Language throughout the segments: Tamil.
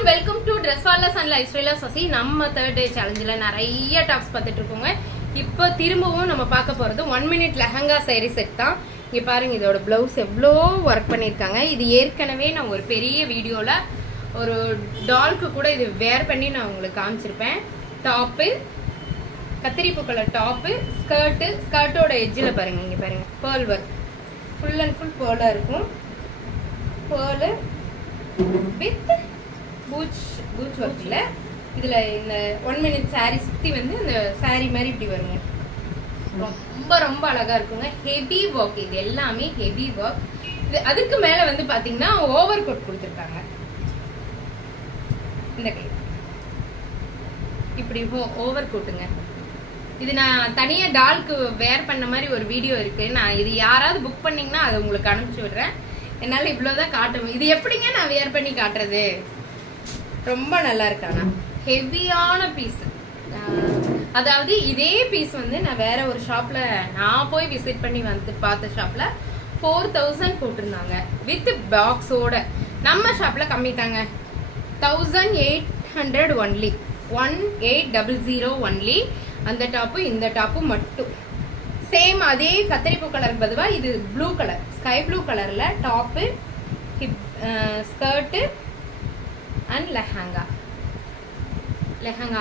everyone, welcome to Dresswallahs and Lifestyle Sasi. நம்ம 3rd day challengeல நிறைய டாப்ஸ் பார்த்துட்டு இருக்கோங்க. இப்போ திரும்பவும் நம்ம பார்க்க போறது 1 minute லெஹங்கா saree செட் தான். இங்க பாருங்க இதோட ப்ளவுஸ் எவ்ளோ வர்க் பண்ணிருக்காங்க. இது ஏற்கனவே நான் ஒரு பெரிய வீடியோல ஒரு டால்க்கு கூட இது வேர் பண்ணி நான் உங்களுக்கு காமிச்சிருப்பேன். டாப் கத்திரிப்பூ கலர் டாப், ஸ்கர்ட்டோட எட்ஜ்ல பாருங்க இங்க பாருங்க pearl work. Full and full pearl இருக்கும். pearl with பூச் ஒர்க்ல இதுல இந்த 1 minute saree சுத்தி வந்து இந்த saree மாதிரி இப்படி வருங்க. ரொம்ப ரொம்ப அழகா இருக்குங்க. ஹெவி ஒர்க், இது எல்லாமே ஹெவி ஒர்க். இது அதுக்கு மேல வந்து பாத்தீங்கன்னா ஓவர் கோட் கொடுத்திருக்காங்க. இந்த கை இப்படி ஓவர் கோட்டுங்க. இது நான் தனியா டால்க்கு வேர் பண்ண மாதிரி ஒரு வீடியோ இருக்கு. நான் இது யாராவது புக் பண்ணீங்கன்னா அதை உங்களுக்கு அனுப்பிச்சு விடுறேன். என்னால இவ்வளவுதான் காட்டுவேன். இது எப்படிங்க நான் வேர் பண்ணி காட்டுறது? ரொம்ப நல்லா இருக்கானா, ஹெவியான பீஸ். அதாவது இதே பீஸ் வந்து நான் வேற ஒரு ஷாப்ல நான் போய் விசிட் பண்ணி வந்து பார்த்த ஷாப்ல 4000 போட்டிருந்தாங்க வித் பாக்ஸோட. நம்ம ஷாப்ல கம்மி தாங்க, 1800 ஒன்லி, 1800 ஒன்லி. அந்த டாப்பு இந்த டாப்பு மட்டும் சேம். அதே கத்திரிப்பூ கலருக்கு பதிவா இது ப்ளூ கலர், ஸ்கை ப்ளூ கலர்ல டாப்பு, ஸ்கர்ட் அண்ட் லெஹங்கா.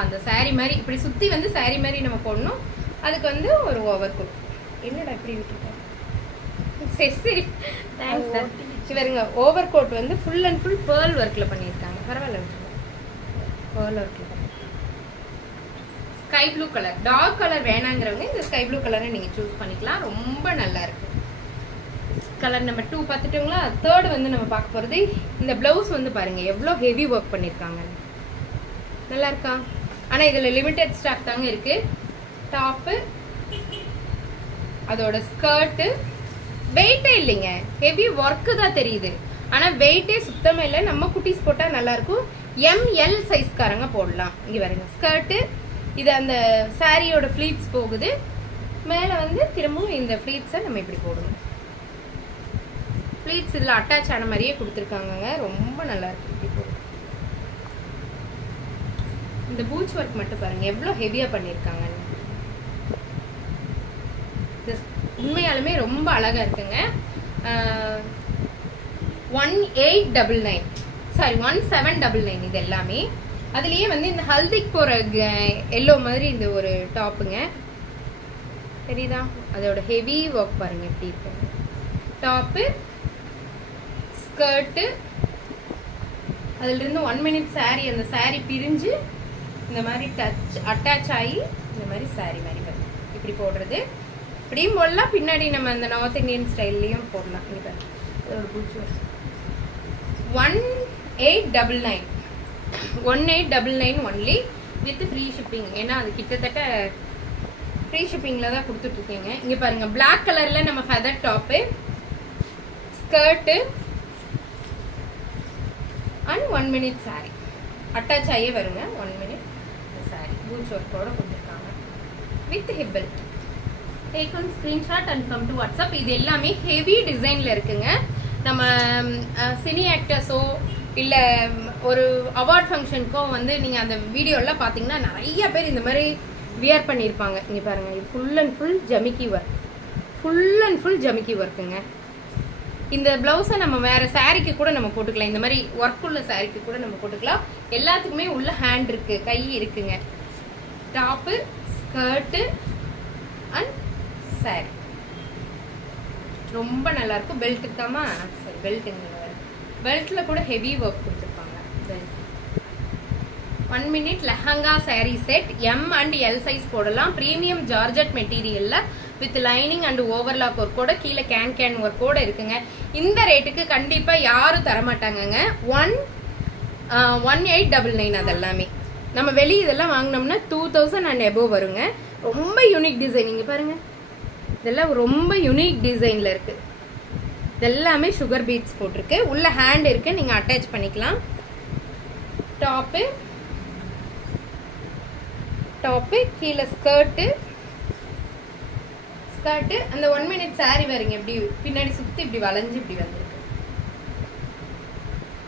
அந்த சாரி மாதிரி இப்படி சுத்தி வந்து சாரி மாதிரி நம்ம போடணும். அதுக்கு வந்து ஒரு ஓவர் கோட். என்னடா இப்படி விட்டுட்டேன்? சரி தேங்க்ஸ். பாருங்க ஓவர் கோட் வந்து ஃபுல் அண்ட் ஃபுல் pearl ஒர்க்ல பண்ணியிருக்காங்க. பரவாயில்ல, pearl ஒர்க்ல. Sky blue colour, dark colour வேணாங்கிறவங்க இந்த ஸ்கை ப்ளூ கலரை நீங்க சூஸ் பண்ணிக்கலாம். ரொம்ப நல்லா இருக்கு. Colour number 2 பார்த்துட்டோங்களா? 3rd வந்து நம்ம பார்க்க போறது இந்த பிளவுஸ் வந்து பாருங்க எவ்வளவு ஹெவி ஒர்க் பண்ணிருக்காங்க. நல்லா இருக்கா? ஆனா இதுல லிமிடெட் ஸ்டாக் தாங்க இருக்கு. டாப், அதோட ஸ்கர்ட் வெயிட்டே இல்லைங்க, ஹெவி ஒர்க் தான் தெரியுது. ஆனா வெயிட்டே சுத்தமா இல்லை. நம்ம குட்டீஸ் போட்டா நல்லா இருக்கும். ML சைஸ்காரங்க போடலாம். இங்க பாருங்க ஸ்கர்ட், இது அந்த சாரியோட ஃபிளீட்ஸ் போகுது. மேல வந்து திரும்பவும் இந்த ஃபிளீட்ஸை நம்ம இப்படி போடணும். ஃபிளீட்ஸ் இதுல அட்டாச் ஆன மாதிரியே கொடுத்துருக்காங்க. ரொம்ப நல்லா இருக்கு. இப்படி போடும். இந்த பூச் ஒர்க் மட்டும் பாருங்க எவ்வளவு ஹெவியா பண்ணிருக்காங்க. உண்மையாலுமே ரொம்ப அழகா இருக்குங்க. 1899 சாரி 1799 இது எல்லாமே. அதுலயே வந்து இந்த ஹல்திக்கு போற எல்லோ மாதிரி இந்த ஒரு டாப்புங்க, தெரியுதா? அதோட ஹெவி ஒர்க் பாருங்க எப்படி இருக்கு. டாப்பு, ஸ்கர்ட், அதுல இருந்து 1 minute saree, அந்த saree பிரிஞ்சு இந்த மாதிரி அட்டாச் ஆகி இந்த மாதிரி saree மாதிரி வரும். இப்படி போடுறது இப்படியும் போடலாம், பின்னாடி நம்ம அந்த நார்த் இந்தியன் ஸ்டைல்லையும் போடலாம். 1899 ஒன்லி வித் ஃப்ரீ ஷிப்பிங். ஏன்னா அது கிட்டத்தட்ட ஃப்ரீ ஷிப்பிங்ல தான் கொடுத்துட்டு இருக்கீங்க. இங்க பாருங்க பிளாக் கலர்ல நம்ம feather top, skirt and 1 minute saree attach ஆகியே வருங்க. 1 minute saree பூச் ஒர்க்கோட கொடுத்துருக்காங்க with hip belt. Take one screenshot and come to WhatsApp. இது எல்லாமே ஹெவி டிசைன்ல இருக்குங்க. நம்ம சினி ஆக்டர்ஸோ இல்ல ஒரு அவார்ட் ஃபங்க்ஷனுக்கோ வந்து நீங்க அந்த வீடியோ எல்லாம் பாத்தீங்கன்னா நிறைய பேர் இந்த மாதிரி வியர் பண்ணிருப்பாங்க. இங்க பாருங்க இது ஃபுல் அண்ட் ஃபுல் ஜமிக்கி ஒர்க், ஃபுல் அண்ட் ஃபுல் ஜமிக்கி ஒர்க்குங்க. இந்த பிளவுஸை நம்ம வேற சாரிக்கு கூட நம்ம போட்டுக்கலாம். இந்த மாதிரி ஒர்க் உள்ள சாரிக்கு கூட நம்ம போட்டுக்கலாம். எல்லாத்துக்குமே உள்ள ஹேண்ட் இருக்கு, கை இருக்குங்க. டாப்பு, ஸ்கர்ட் அண்ட் சாரி ரொம்ப நல்லா இருக்கும். பெல்ட் இருக்காமா? பெல்ட்ல கூட ஹெவி ஒர்க் கொடுத்துருப்பாங்க. 1 minute lehenga sari set M and L size போடலாம். பிரீமியம் ஜார்ஜெட் மெட்டீரியல்ல வித் லைனிங் அண்ட் ஓவர்லாக் ஒர்க்கோட, கீழே கேன் ஒர்க்கோட இருக்குங்க. இந்த ரேட்டுக்கு கண்டிப்பா யாரும் தரமாட்டாங்க. 1899 அதெல்லாமே. நம்ம வெளியே இதெல்லாம் வாங்கினோம்னா 2000 and above வருங்க. ரொம்ப யூனிக் டிசைன். இங்க பாருங்க இதெல்லாம் ரொம்ப யூனிக் டிசைன்ல இருக்கு. இதெல்லாமே சுகர் பீட்ஸ் போட்டிருக்கு. உள்ள ஹேண்ட் இருக்கு, நீங்க அட்டாச் பண்ணிக்கலாம். டாப்பு கீழே ஸ்கர்ட், அந்த 1 minute saree வருங்க. இப்படி பின்னாடி சுத்தி இப்படி வளைஞ்சு இப்படி வந்திருக்கு.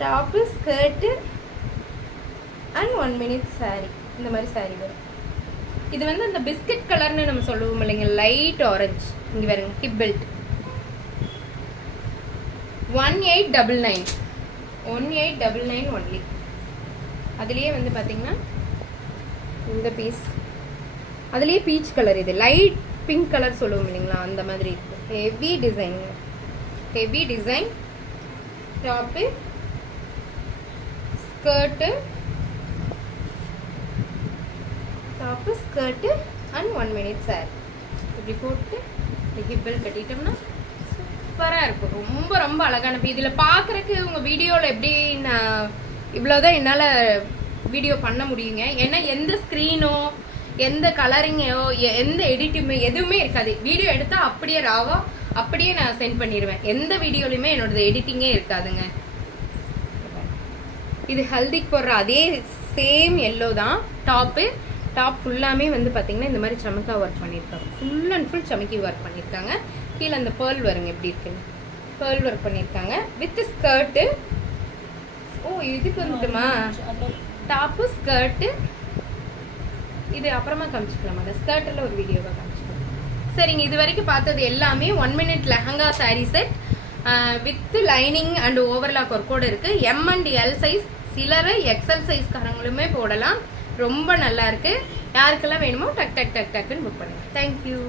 Top, skirt and 1 minute saree. இந்த மாதிரி saree வரும். இது வந்து அந்த பிஸ்கட் கலர்னு நம்ம சொல்லுவோம் இல்லைங்க, லைட் ஆரஞ்சு. இங்க பாருங்க, ஹிப் பெல்ட் 1899 1899 ஒன்லி. அதுலயே வந்து பாத்தீங்கன்னா இந்த பீஸ், அதுலயே பீச் கலர், இது லைட் பிங்க் கலர் சொல்லுவோம் இல்லைங்களா, அந்த மாதிரி இருக்கு. Heavy design, heavy design. Top, skirt, top skirt and 1 minute saree. இப்படி போட்டு ஹிப் பெல்ட் கட்டிட்டோம்னா சூப்பராக இருக்கும். ரொம்ப ரொம்ப அழகான. இதில் பார்க்குறக்கு உங்கள் வீடியோவில் எப்படி நான் இவ்வளோதான் என்னால் வீடியோ பண்ண முடியுங்க. ஏன்னா எந்த ஸ்க்ரீனோ எந்த கலரிங்கோ எந்த எடிட்டுமே எதுவுமே இருக்காது. வீடியோ எடுத்தால் அப்படியே ராவா அப்படியே நான் சென்ட் பண்ணிடுவேன். எந்த வீடியோலையுமே என்னோடது எடிட்டிங்கே இருக்காதுங்க. இது ஹல்திக்கு போடுற அதே சேம் எல்லோ தான் டாப்பு. டாப் ஃபுல்லாமே வந்து பார்த்தீங்கன்னா இந்த மாதிரி சமக்கா ஒர்க் பண்ணியிருக்காங்க. ஃபுல் அண்ட் ஃபுல் சமக்கி ஒர்க் பண்ணியிருக்காங்க. கீழே அந்த பேர்ல் வருங்க, எப்படி இருக்குன்னு பேர்ல் ஒர்க் பண்ணியிருக்காங்க வித் ஸ்கர்ட்டு. ஓ இதுக்கு வந்துட்டுமா டாப்பு ஸ்கர்ட்டு. இது அப்புறமா காமிச்சிக்கலாமா, அந்த ஸ்கர்ட்டில் ஒரு வீடியோவாக காமிச்சிக்கலாம். சரிங்க, இது வரைக்கும் பார்த்தது எல்லாமே 1 minute lehenga sari set with lining and overlock ஒர்க்கோடு இருக்குது. M and L சைஸ், சிலரை XL சைஸ்காரங்களுமே போடலாம். ரொம்ப நல்லா இருக்கு. யாருக்கெல்லாம் வேணுமோ டக் டக் டக் டக்குன்னு புக் பண்ணுங்க. தேங்க்யூ.